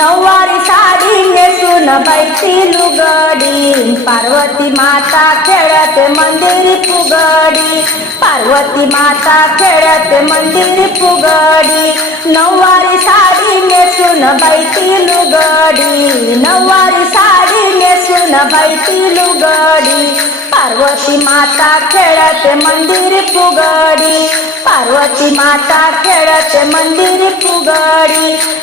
नऊवारी साडी नेसून बैठी लुगडी. पार्वती माता खेळत मंदिर फुगडी. पार्वती माता खेळत मंदिर फुगडी. नऊवारी साडी नेसून बैठी लुगडी. नऊवारी साडी नेसून बैठी लुगडी. पार्वती माता खेळत मंदिर फुगडी. पार्वती माता खेळत मंदिर फुगडी.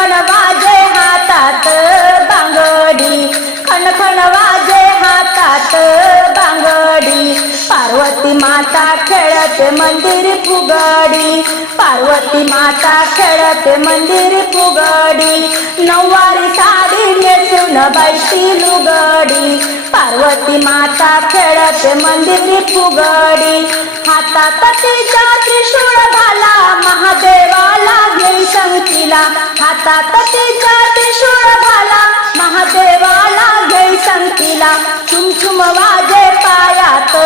खणखण वाजे हातात बांगडी. खणखण वाजे हातात बांगडी. पार्वती माता खेळते मंदिर फुगडी. पार्वती माता खेळते मंदिर फुगडी. नऊवारी साडी बैठी लुगडी पार्वती माता खेळते मंदिर फुगडी. हातात तिच्या त्रिशूळ भाला महादेवाला घेई संगतीला हातात तिच्या त्रिशूळ भाला महादेवाला घेई संगतीला चुमचुम वाजे पायात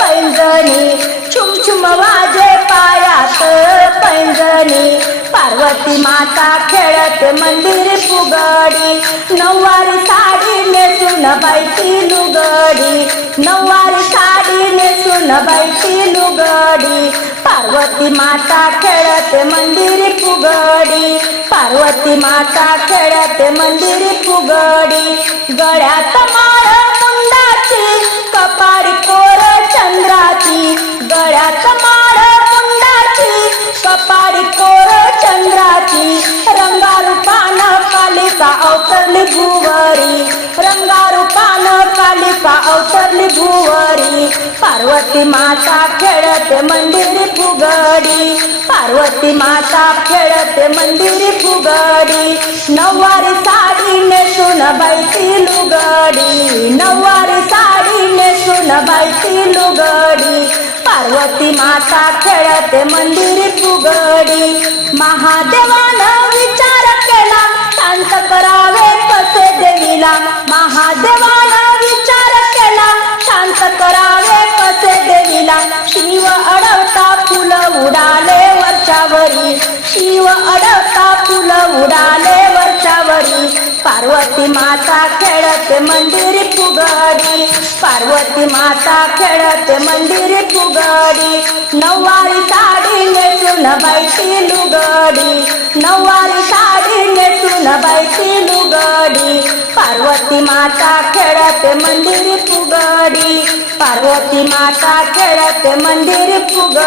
पैंजणी चुमचुम वाजे पार्वती माता खेळत मंदिर फुगडी. नऊवारी साडी नेसून बैठी लुगडी. नऊवारी साडी नेसून बैठी लुगडी. पार्वती माता खेळत मंदिर फुगडी. पार्वती माता खेळत मंदिर फुगडी. गळ्यात माळ मुंडाची कपाळी कोर चंद्राची. गळ्यात माळ मुंडाची कपाळी कोर चंद्राची रंगारूपान कालिका अवतरली भुवरी. रंगारूपान कालिका अवतरली भुवरी. पार्वती माता खेळते मंदिरी फुगडी. पार्वती माता खेळते मंदिरी फुगडी. नऊवारी साडी नेसून बैठी लुगडी. नऊवारी साडी नेसून बैठी लुगडी. पार्वती माता खेळते मंदिर फुगडी. महादेवानं विचार केला शांत करावे कसे देवीला. महादेवानं विचार केला शांत करावे कसे देवीला. शिव अडवता फुलं उडाले वरच्यावरी. शिव अडवता फुलं उडाले वरच्यावरी. पार्वती माता खेळते मंदिर फुगडी. पार्वती माता खेळते मंदिर फुगडी. नऊवारी साडी नेसून बैठी लुगडी. नऊवारी साडी नेसून बैठी लुगडी. पार्वती माता खेळते मंदिर फुगडी. पार्वती माता खेळते मंदिर फुगडी.